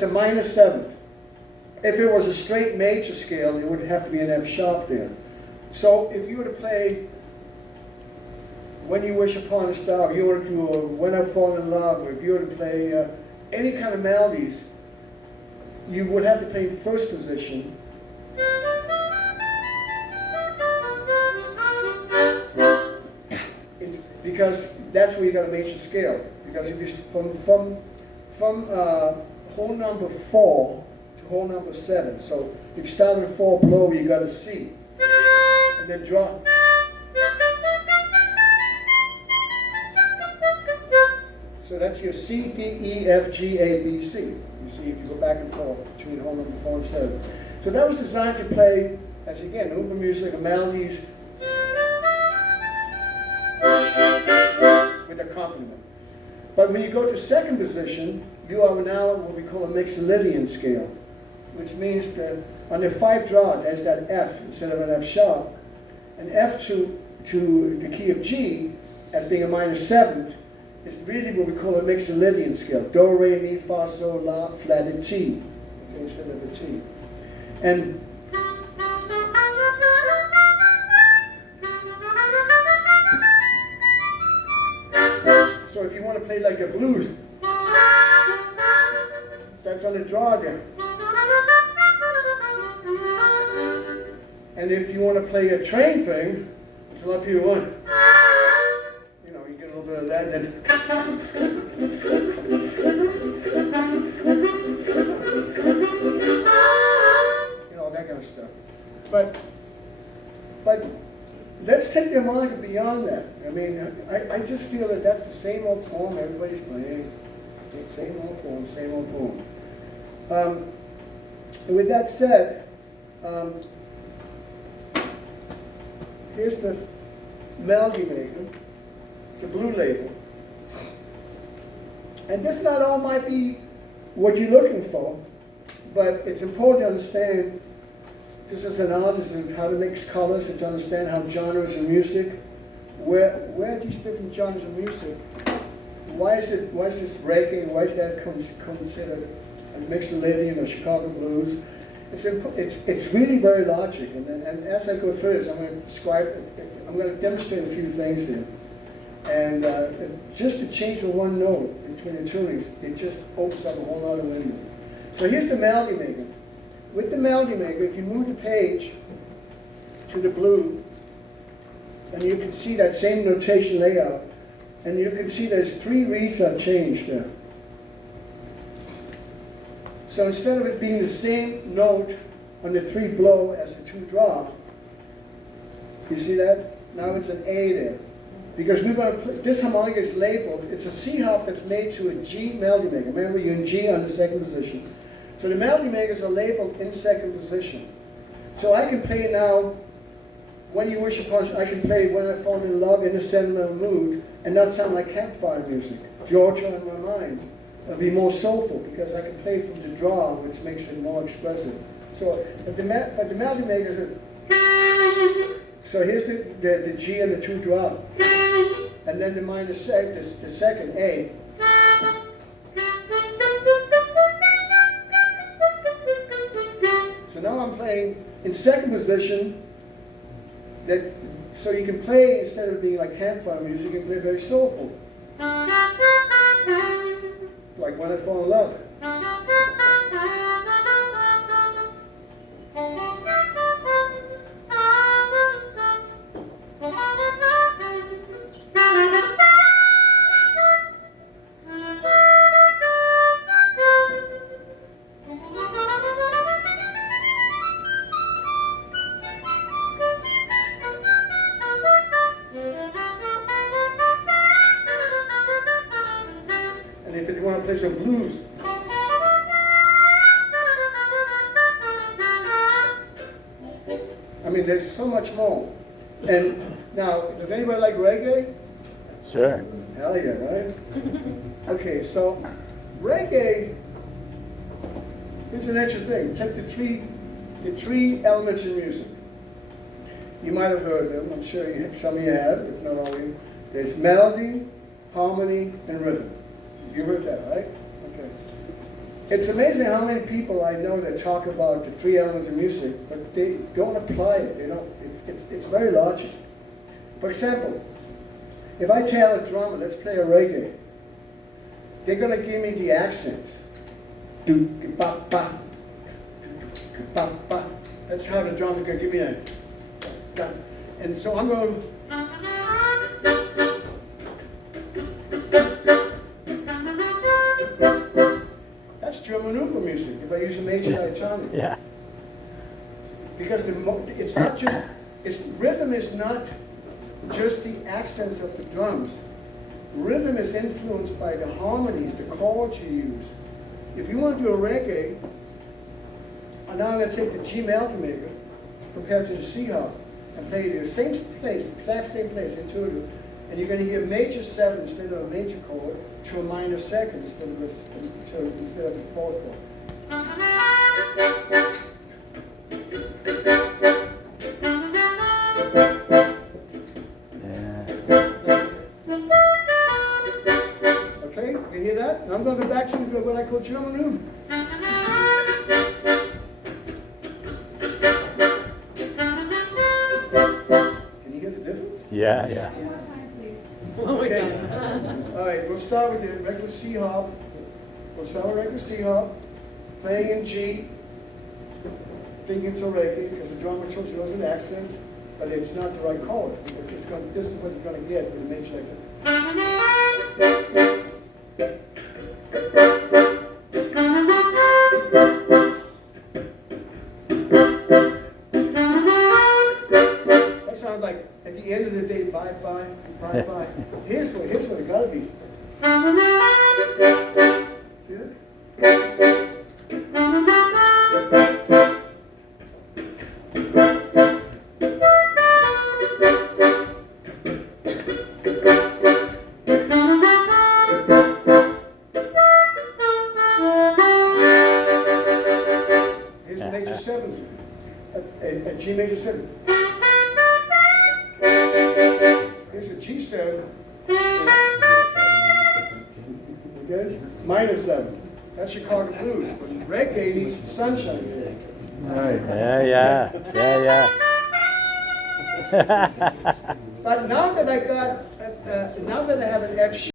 that's a minor seventh. If it was a straight major scale, it would have to be an F sharp there. So if you were to play When You Wish Upon a Star, if you were to do a When I Fall in Love, or if you were to play any kind of melodies, you would have to play in first position. Because that's where you got a major scale. Because if you from hole number 4 to hole number 7, so if you start with 4 below, you got a C, and then drop. So that's your C, D, E, F, G, A, B, C. You see, if you go back and forth between hole number 4 and 7. So that was designed to play, as again, open music, melodies with accompaniment. But when you go to second position, you are now what we call a Mixolydian scale, which means that on the 5 draw, there's that F instead of an F sharp. And F to the key of G, as being a minor 7th, is really what we call a Mixolydian scale. Do, re, mi, fa, sol, la, flatted T, instead of a T. And so if you want to play like a blues, that's on the draw there. And if you want to play a train thing, which a lot of people want, you know, you get a little bit of that, and then you know, that kind of stuff. But let's take the harmonica beyond that. I mean, I just feel that that's the same old poem everybody's playing. Same old poem, same old poem. And with that said, here's the melody maker. It's a blue label. And this not all might be what you're looking for, but it's important to understand, just as an artist, how to mix colors, and to understand how genres of music, where these different genres of music, why is this reggae, why is that considered a Mixolydian or Chicago blues? It's really very logical, and as I go through this, I'm going to demonstrate a few things here. And just to change the one note between the tunings, it just opens up a whole other window. So here's the melody maker. With the melody maker, if you move the page to the blue, and you can see that same notation layout, and you can see there's 3 reeds I've changed there. So instead of it being the same note on the 3 blow as the 2 draw, you see that? Now it's an A there. Because we're going to play, this harmonica is labeled, it's a C harp that's made to a G melody maker. Remember, you're in G on the 2nd position. So the melody makers are labeled in 2nd position. So I can play now, When You Wish Upon, I can play When I Fall in Love in a sentimental mood, and not sound like campfire music. Georgia on my mind. It'll be more soulful because I can play from the draw, which makes it more expressive. So, but the melody makers are, so here's the G and the 2 draw, and then the minor the second A. So now I'm playing in 2nd position. So you can play, instead of being like campfire music, you can play very soulful, like When I Fall in Love. And if you want to play some blues, I mean, there's so much more. And now, does anybody like reggae? Sure. Hell yeah, right? Okay, so reggae is an interesting thing. Take the three elements in music. You might have heard them. I'm sure some of you have, if not all of you. There's melody, harmony, and rhythm. You heard that, right? Okay. It's amazing how many people I know that talk about the three elements of music, but they don't apply it. They don't. It's very logical. For example, if I tell a drummer, let's play a reggae, they're going to give me the accents. Do ba ba, ba ba. That's how the drummer's going to give me that. And so I'm going. That's German Oompa music. If I use a major diatonic. Yeah. Because it's not just rhythm is not just the accents of the drums. Rhythm is influenced by the harmonies, the chords you use. If you want to do a reggae, and now I'm going to take the G major compared to the C harp and play it in the same place, exact same place, intuitive, and you're going to hear major 7 instead of a major chord to a minor 2nd instead of the 4th chord. Okay, you can hear that? Now I'm going to go back to what I call German room. Can you hear the difference? Yeah, yeah. One more time, please. Okay. All right, we'll start with the regular C harp. We'll start with regular C harp, playing in G, thinking it's a reggae, because the drummer told you those are the accents, but it's not the right chord, because this is what you're going to get with a major like that. That sounds like, at the end of the day, bye bye, bye bye. Here's what it gotta be. See that? Here's a major 7, a G major 7. Here's a G7. Okay? Minor 7. That's Chicago blues. But reggae needs the sunshine. Right. Yeah. But now that I have an F